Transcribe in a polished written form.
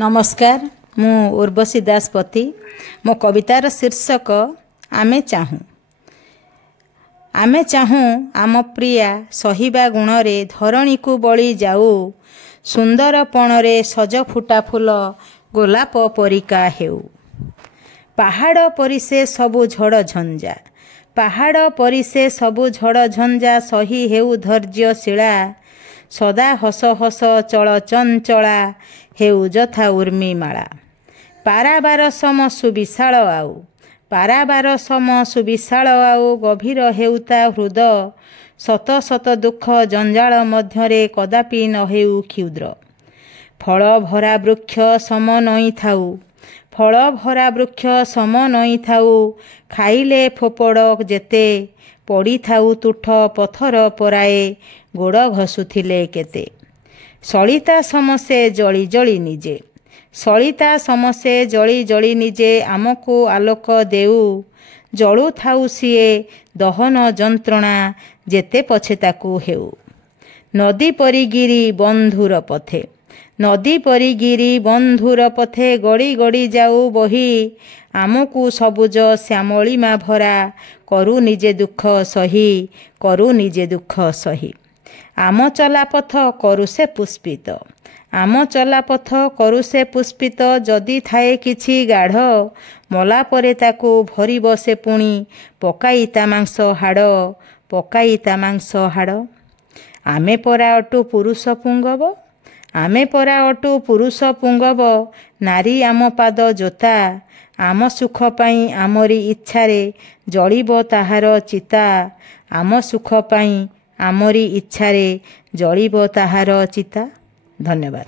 नमस्कार मु उर्वशी दासपति मो कवितार शीर्षक आमे चाहूँ आम प्रिया सहिबा गुणरे धरणी को बळी जाऊ सुंदरपणरे सज फुटा फूल गोलाप परिका हेउ पहाड़ परिसे सबु झड़ झंझा पहाड़ परिसे सबु झड़ झंझा सही हेउ धैर्यशीला सदा हस हस चल चंचला हेउ जथा उर्मिमाला पाराबार सम सुविशाल आउ पाराबार सम सुविशाल आउ गभीर हेउता हृद शत शत दुख जंजाल मध्यरे कदापि न हेउ क्षुद्र फल भरा वृक्ष सम नई थाउ फल भरा वृक्ष सम नई थाउ खाइले फोपड़ जेते पड़ी थाउ तुठ पथर पराए गोड़ घसुथिले केते सलिता समसे जली जली निजे सलिता समसे जली जली निजे आमको आलोक देउ जलु थाउ सिए दहन जंत्रणा जेते पछे ताकू हेउ नदी परिगिरी बंधुर पथे नदी परिगिरी बंधुर पथे गड़ी गड़ी जाऊ बही आमको सबुज श्यामलिमा भरा करू निजे दुख सही करू निजे दुख सही आम चला पथ करू से पुष्पित आम चला पथ करू से पुष्पित जदि थाए किछि गाढ़ मला परे ताकू भरी बसे पुणी पकाई ता मांस हाड़ पकाई ता मांस हाड़ आमे परा अटु पुरुष पुंगव आमे परा अटु पुरुष पुंगव नारी आम पाद जोता आम सुख पाई आमरी इच्छारे जलिब ताहार चिता आम सुख पाई आमरी इच्छारे जलिब ताहार चिता। धन्यवाद।